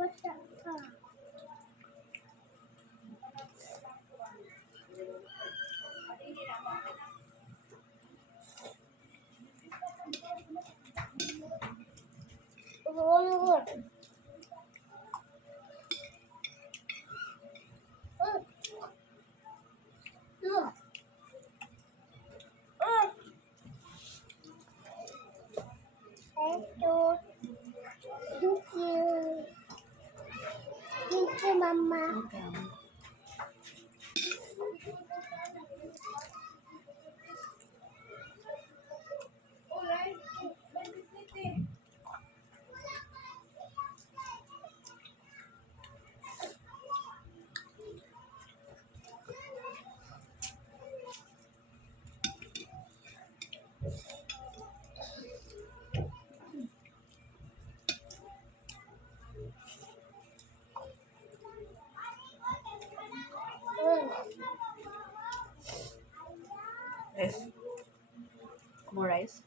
Basta ka. Roll. Thank you, Mama. Okay. Rice. More rice.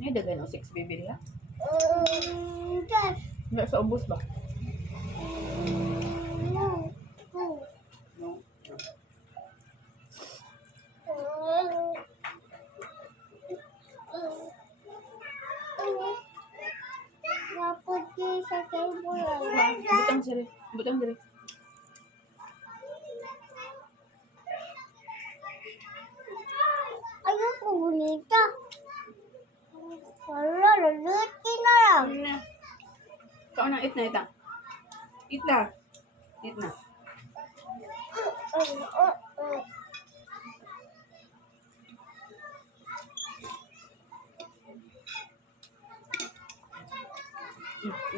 Ini dagan o 6 bibili ha? Nggak sa ubos ba? No. Butang siri. Butang diri. Ayoko bonita. Wala, luluti na lang. Kau na, eat na, eat na. Eat na. Eat na.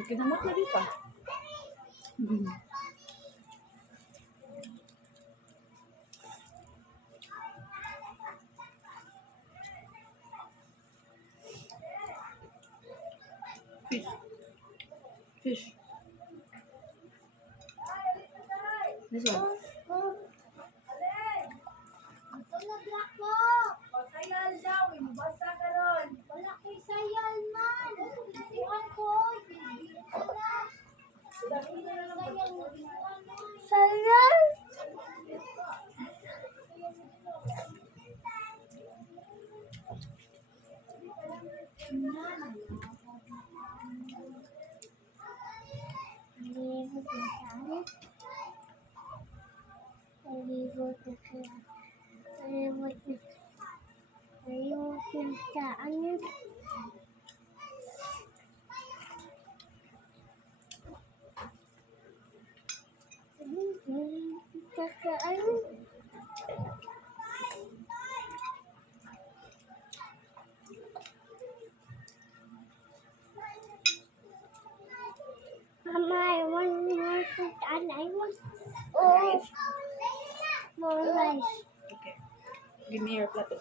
Kinamot na dito. Fish. Fish. This one. Sayal daw, basta ka ron. Wala kay sayal man. Iwan ko. Sayal? Mama, I want more food and I want more rice. Okay. Give me your plato.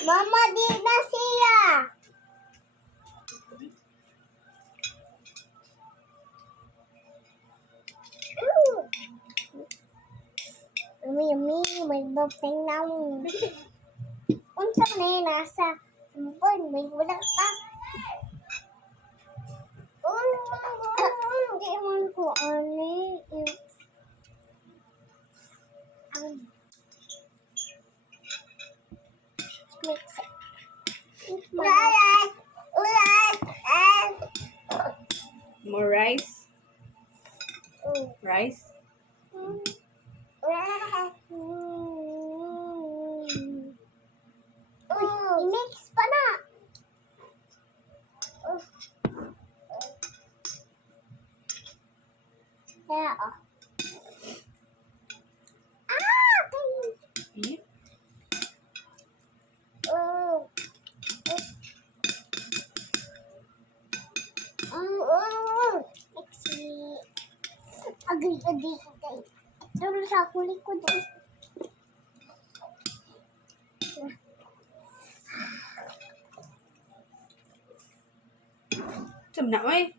Mama, di na siya. yummy, may bopeng na mo. Unsa man na nasa? Tumpon, may wala pa. Di man ko ani. Mix it. More rice. Rice. I-mix pa na. Kaya Eat. Agay. Pero sa kulit ko din. Saan na, oy?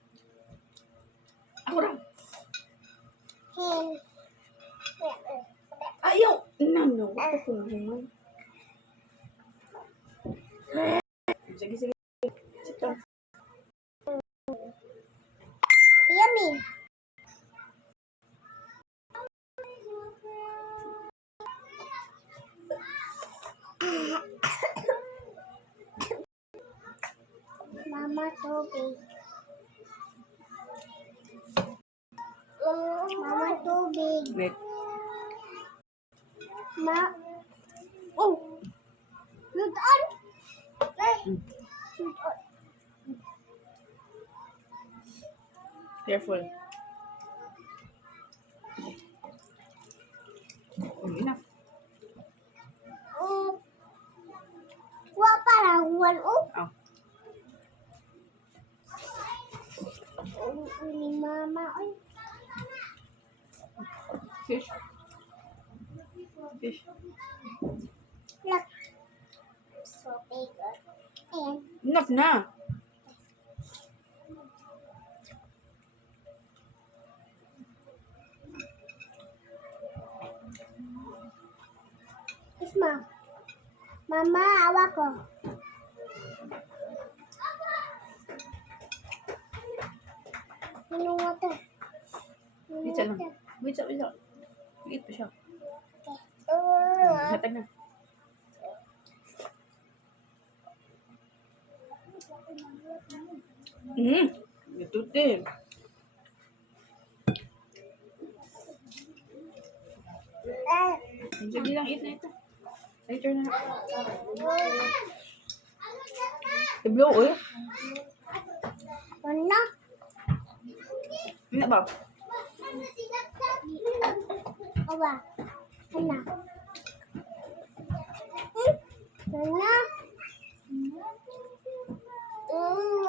Ako lang. Hen. Ayaw! No. Ako ko naman. Sige. Sit down. Yummy. Mama tubig. Mama tubig. Wait. Oh. Lutaan. Lutaan. Careful. Enough. Wa para huwan Oh. Ni mama oy. Fish. Look. So big. And Enough na. Isma. Mama, awa ko. Minum water. Wait lang. Wait. Wait pa siya. Matag na. Ito din. Sige lang, eat na ito. Later na. I-blow, oy. Ano? Ano ba? Awa. Ano? Ano?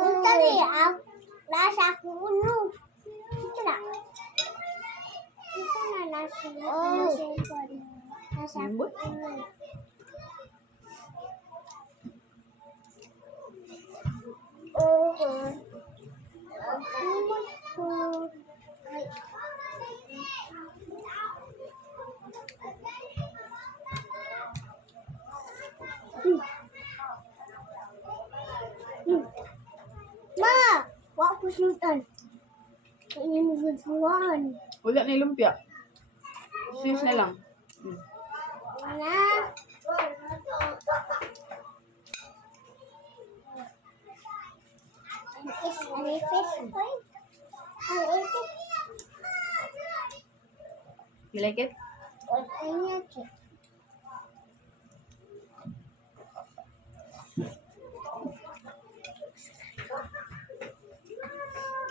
Unta niya. Nasa ako uno. Ito na. Ito na nasa ako. Nasa ako uno. Ma, wak ko sultan. Ini mo gustuhan. Wala na lumpia. Fish na lang. Na. Ano fish ko? Ano ito? You like it? Ano ito?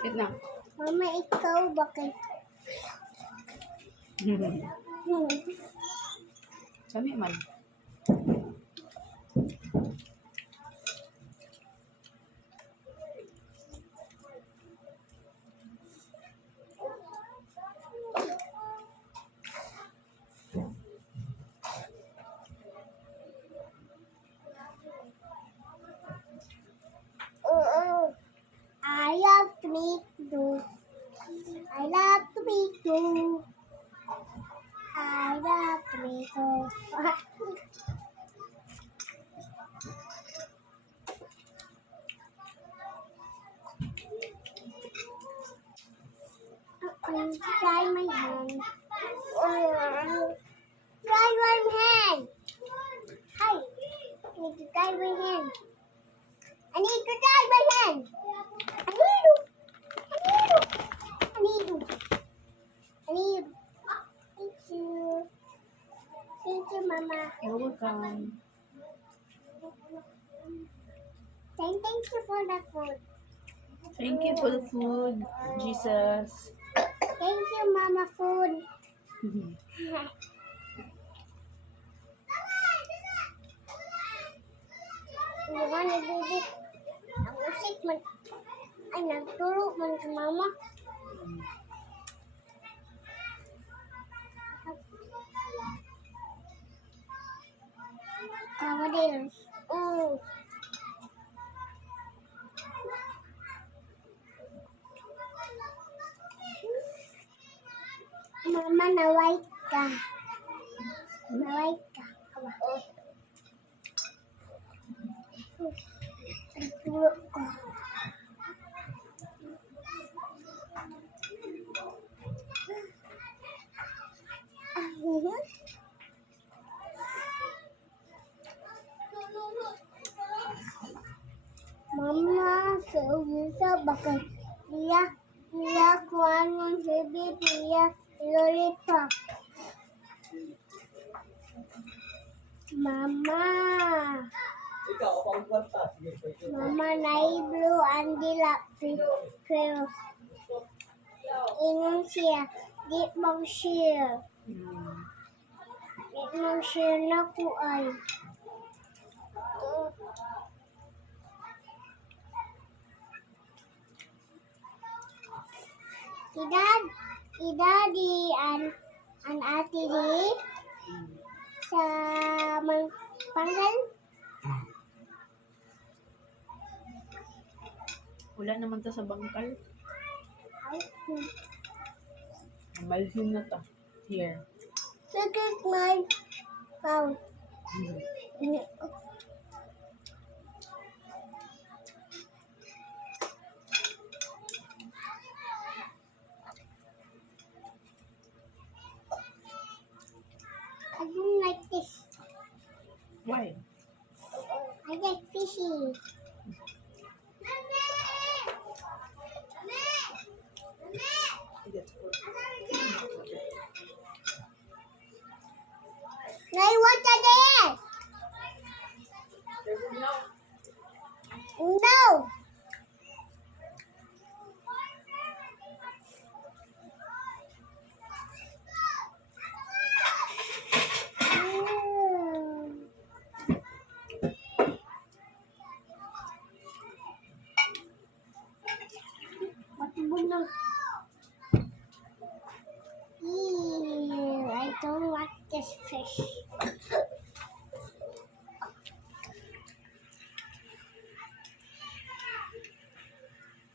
Eat na. Mama, ikaw bakit? Sami man. I love to make those. I love to make those. I love to make dry my hand. Dry my hand. Hi. I need to dry my hand. I need to dry my hand. I need to. I need to. I need to. Thank you. Thank you, Mama. You're welcome. Thank you for the food. Thank you for the food, Jesus. Thank you, Mama, food. You wanna do this? Ang usik man. Ay, nagturo man si Mama. Kawadils. Oh. Mama, na-white ka. Na-white ka. Awa. Nagturo ko. Mama, sa bakal dia kuan ng baby dia lolita. Mama. Mama nai blue and dilap pero ingon siya di mong share. Di mong share na ko ay. Idadi an ati di sa panggal. Wala naman to sa bangkal. Malhin na to. Here. Look at my house. I don't like this. Why? I like fishy. Nay, what's this? No. Ew, I don't like this fish.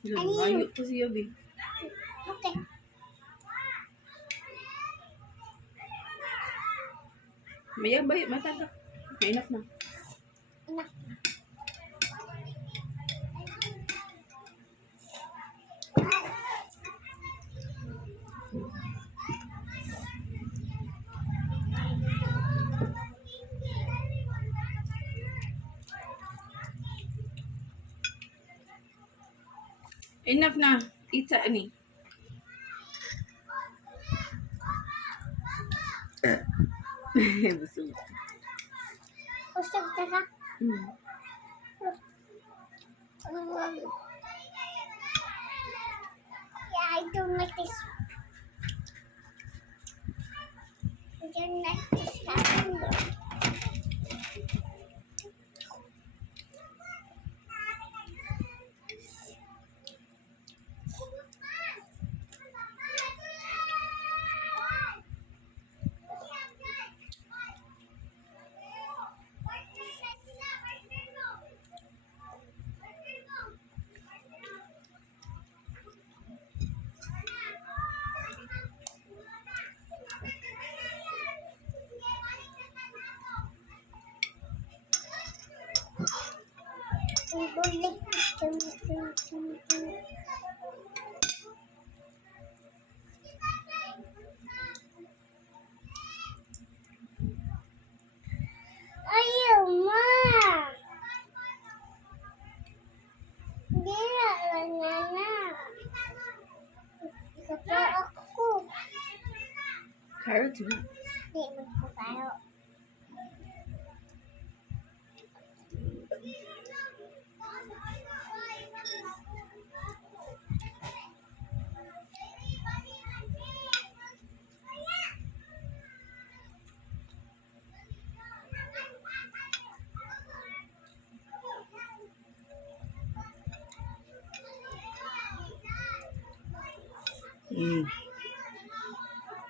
Layo po siya, babe. Okay. Maya, mataga. Enough na. Enough. Enough na. Ita ni. Busog. Usap ka ka? Mm. Yeah, I don't like this. I don't like this happening. Carrots na. Di magpaparo.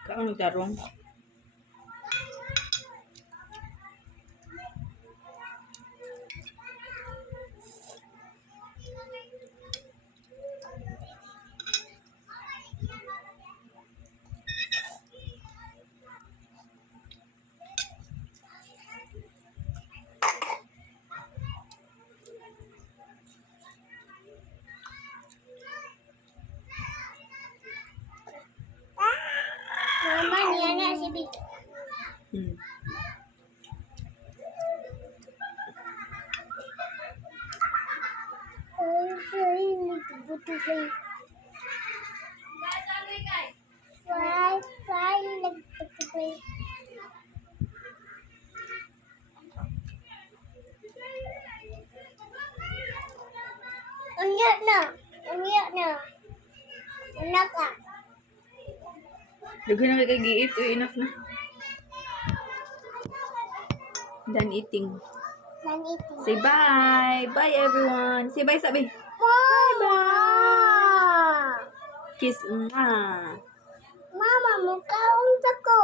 Kaon tarong. Mama, niya na si Big. Fry, nagpapagpapay. Unyok na. Unyok na. Unak ka. Dughan na kay giit. Uy, enough na. Done eating. Nan eating. Say bye. Bye everyone. Say bye sabi. Mama! Kiss. Mwah. Mama, mukhaong tako.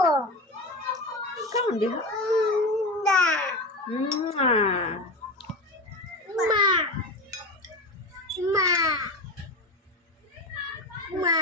Kaon diha. Da. Mwah. Ma. Ma. Ma.